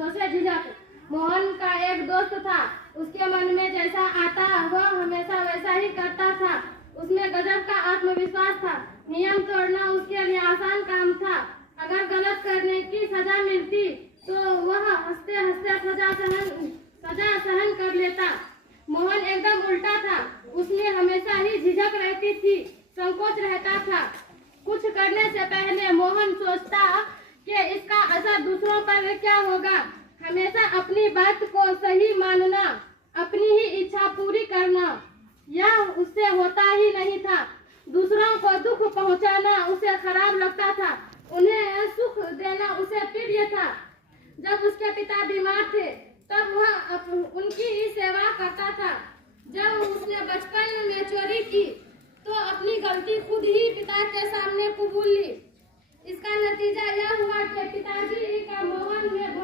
से झिझक। मोहन का एक दोस्त था, उसके मन में जैसा आता वह हमेशा वैसा ही करता था। उसमें गजब का आत्मविश्वास था। नियम तोड़ना उसके लिए आसान काम था। अगर गलत करने की सजा मिलती तो वह हंसते हंसते सजा सहन कर लेता। मोहन एकदम उल्टा था। उसमें हमेशा ही झिझक रहती थी, संकोच रहता था। कुछ करने से पहले मोहन सोचता कि इसका असर दूसरों पर क्या होगा। हमेशा अपनी बात को सही मानना, अपनी ही इच्छा पूरी करना, यह उससे होता ही नहीं था। दूसरों को दुख पहुंचाना उसे खराब लगता था, उन्हें सुख देना उसे प्रिय था। जब उसके पिता बीमार थे तब वह उनकी ही सेवा करता था। जब उसने बचपन में चोरी की तो अपनी गलती खुद ही पिता के सामने कबूल ली। इसका नतीजा यह हुआ कि पिताजी का मोहन में